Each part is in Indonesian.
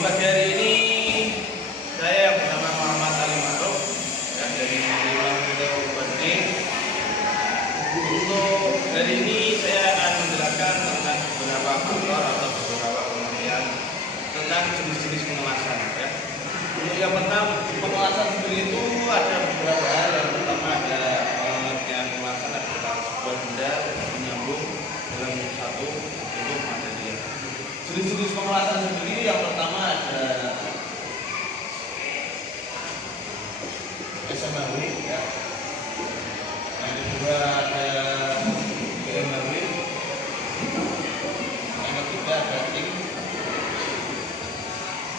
pagi hari ini saya yang bernama Muhammad Ali Makhluk ya, dari Kabupaten. Untuk hari ini saya akan menjelaskan tentang beberapa faktor atau beberapa pengertian tentang jenis-jenis pengelasan ya. Untuk yang pertama, pengelasan sendiri itu ada beberapa hal. Yang pertama ada pengertian pengelasan adalah sebuah benda menyambung dalam satu bentuk materi. Jenis-jenis pengelasan sendiri yang pertama ada SMAW ya. Yang kedua ada BMAW. Yang ketiga ada TIC.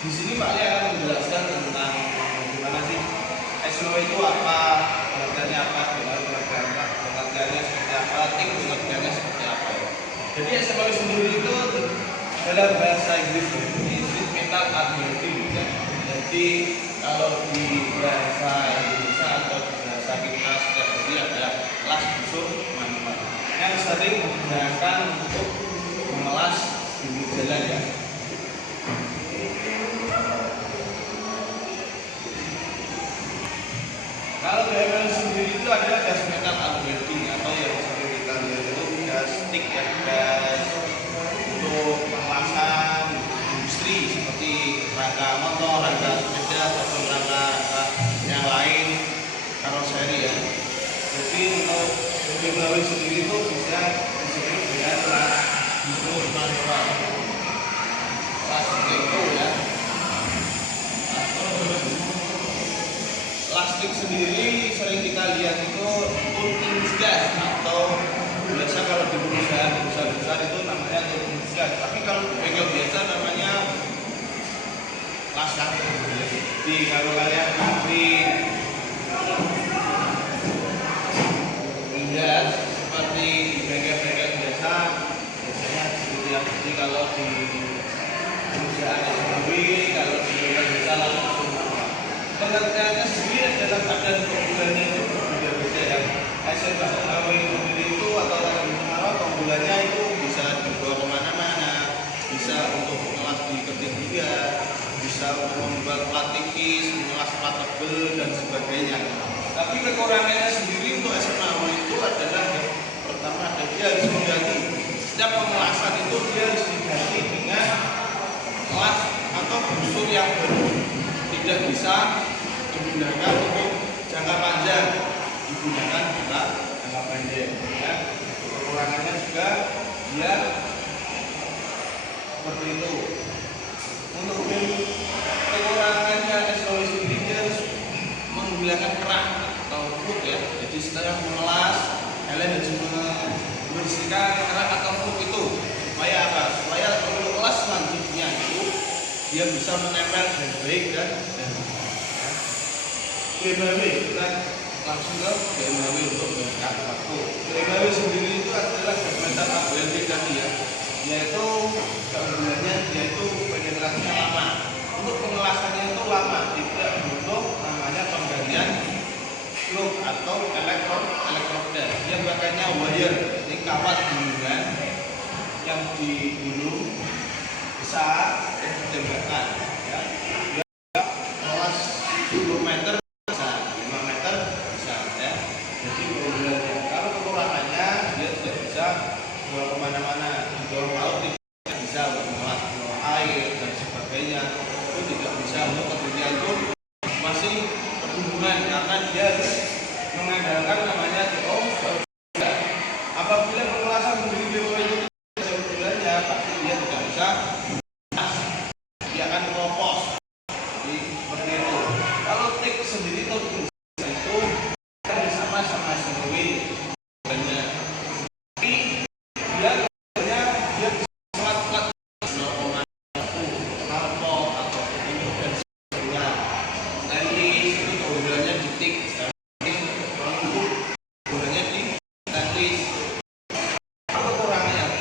Di sini Pak Ali akan menjelaskan tentang bagaimana sih SMAW itu apa, pengertiannya apa, pengertiannya seperti apa, TIC pengertiannya seperti apa. Jadi SMAW sendiri itu dalam bahasa Inggris ini metal artillery ya. Jadi kalau di bahasa Indonesia atau di bahasa kita setiap hari ada las busur manual yang sering digunakan untuk memelas pinggir jalan ya. Kalau BML sendiri itu adalah gas metal welding atau yang sering kita lihat itu gas stick ya, gas untuk pengelasan industri seperti rangka motor, rangka sepeda ataupun rangka yang lain karoseri ya. Jadi untuk BMW sendiri itu bisa disebut dengan las busur manual, las itu ya. Plastik sendiri sering kita lihat itu tuning gas atau biasa kalau di perusahaan besar itu namanya tuning gas. Tapi kalau di bengkel biasa namanya las kaki. Jadi kalau kalian nanti lihat seperti di bengkel-bengkel biasa, biasanya seperti yang jadi kalau di perusahaan SMAW, kalau di bengkel biasa langsung pengertiannya sendiri adalah badan keunggulannya itu berbeda-beda ya. SMAW itu atau keunggulannya itu bisa dibawa kemana-mana, bisa untuk mengelas di ketinggian, bisa untuk membuat plat tipis, mengelas plat tebel dan sebagainya. Tapi kekurangannya sendiri untuk SMAW itu adalah yang pertama ada dia harus mengganti setiap pengelasan itu dia harus diganti dengan kelas atau busur yang baru, tidak bisa digunakan untuk jangka panjang, digunakan untuk jangka pendek ya. Kekurangannya juga dia seperti itu. Untuk kekurangannya SMAW sendiri dia harus menggunakan kerak atau hook ya. Jadi setelah mengelas, kalian harus membersihkan kerak atau hook itu supaya apa? Supaya untuk kelas selanjutnya itu dia bisa menempel dengan baik dan BMW kita langsung ke BMW untuk meningkat waktu. BMW sendiri itu adalah metal welding tadi ya, yaitu keunggulannya yaitu penetrasinya lama. Untuk pengelasannya itu lama, tidak butuh namanya penggantian plug atau elektroda. Dia pakainya wire, ini kawat gulungan yang digulung besar dan ditembakkan ya. Dia kelas 10 meter bisa, 5 meter bisa ya. Jadi keunggulannya. Kalau kekurangannya dia tidak bisa dibawa kemana-mana, di bawah laut tidak bisa mengelas bawah air dan sebagainya. Itu tidak bisa untuk ketinggian pun masih perhubungan karena dia harus mengandalkan namanya TO. Apabila pengelasan sendiri BW itu keunggulannya pasti dia tidak bisa, dia akan melopos. Jadi seperti itu. Kalau TIC sendiri itu sama-sama sendiri bannya. Tapi dia kerjanya dia bisa pelat-pelat 0,1 knalpot atau ini dan sebagainya. Stainless itu keunggulannya di TIC, keunggulannya di stainless. Apa kekurangannya?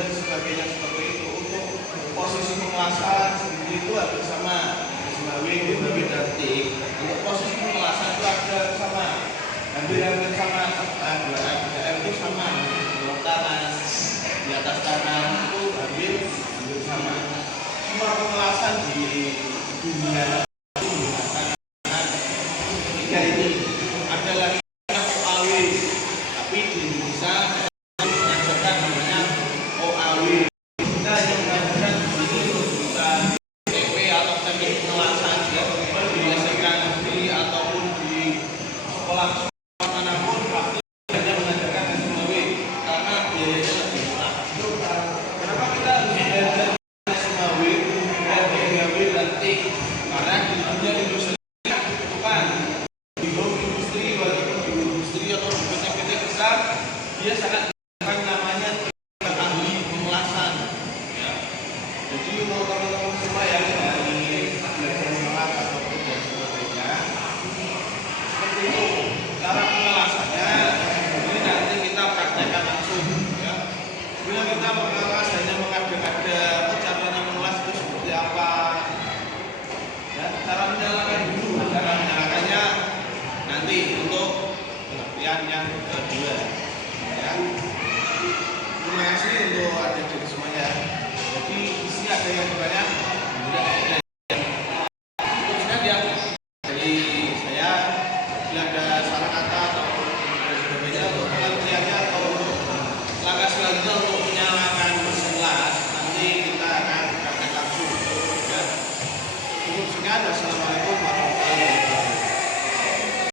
dan sebagainya seperti itu. Untuk posisi pengelasan sendiri itu hampir sama. Gameaway dan tik. Untuk posisi pengelasan itu ada sama, hampir sama. 2M itu sama. Bawah kanan, di atas kanan itu hampir sama. Semua pengelasan di dunia ketiga ini ada lagi OAW, tapi di Indonesia mengajarkan namanya OAW. Kita hanya mengajarkan di sini bisa TP atau teknik pengelasan ya, di SMK negeri ataupun di sekolah manapun pasti hanya mengajarkan SMW karena biayanya lebih murah. Kenapa kita harus belajar SMW, GMAW dan TIK? Karena di dunia industri bukan di industri, walaupun di industri atau di PT-PT besar, dia sangat namanya ahli pengelasan ya. Jadi untuk teman-teman semua yang dari belajar mengelas ataupun dan sebagainya seperti itu cara pengelasannya. Ini nanti kita praktekkan langsung ya. Bila kita mengelas hanya mengada-ngada caranya mengelas itu seperti apa ya, cara menyalakan dulu, cara menyalakannya nanti untuk pengertian yang kedua ya. Terima kasih untuk adik-adik semuanya. Jadi di sini ada yang bertanya, tidak ada. Teruskan ya dari saya, bila ada salah kata atau sebagainya untuk pengertiannya atau untuk langkah selanjutnya untuk